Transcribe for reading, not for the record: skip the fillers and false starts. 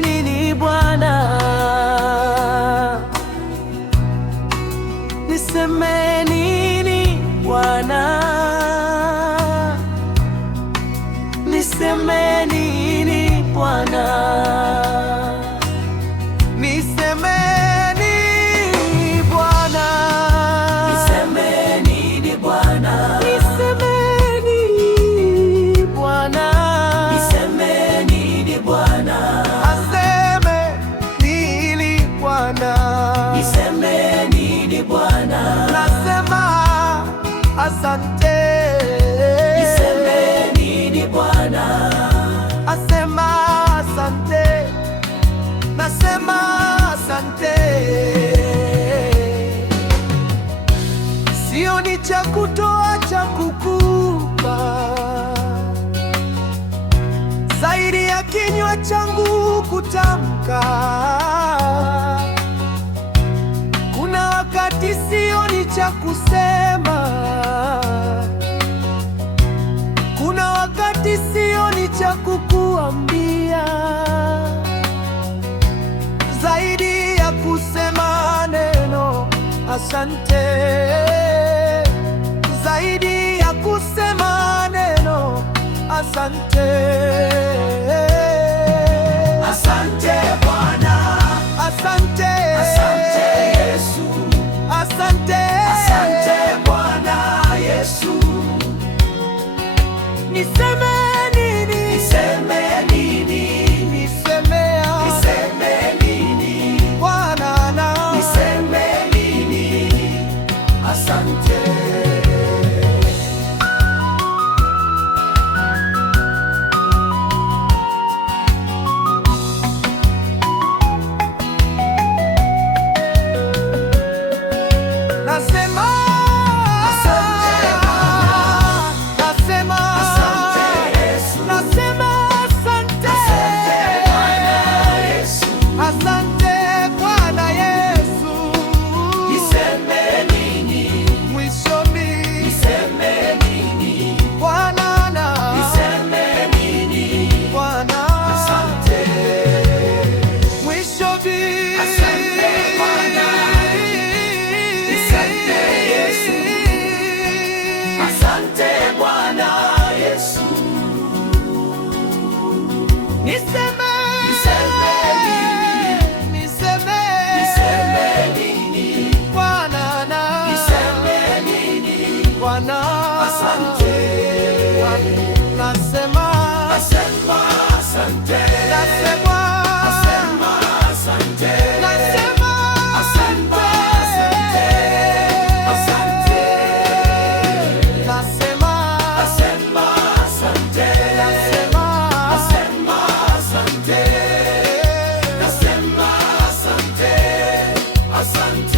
nini Bwana? Niseme nini Bwana? Niseme nini Bwana? Niseme nini Bwana? Niseme nini Bwana? Niseme nini Bwana? Niseme nini Bwana? Aseme nini Bwana? Niseme nini Bwana? Nasema asante. Niseme nini Bwana? Asema asante. Nasema asante. Sio ni cha kutoa, cha kukupa, zaidi ya kinywa changu kutamka. Kuna wakati sio ni cha kusema, kuna wakati sio ni cha kukuambia, zaidi ya kusema neno asante, zaidi ya kusema neno asante. Asante Bwana, asante, asante Yesu, asante, asante Bwana Yesu. Niseme nini? Niseme nini? Niseme nini Bwana na niseme nini? Asante. Nasema asante Bwana, nasema asante Yesu, nasema asante, asante Bwana Yesu, asante Bwana Yesu. Niseme nini mwishoni? Niseme nini Bwana na niseme nini Bwana? Asante mwishoni, asante Bwana, asante Yesu, asante Bwana Yesu. Niseme, niseme nini? Niseme nini Bwana na niseme nini Bwana? Asante. Nasema asema asante, nasema asema asante, nasema asema asante, asante. Nasema asema asante, nasema asema asante, nasema asante, asante.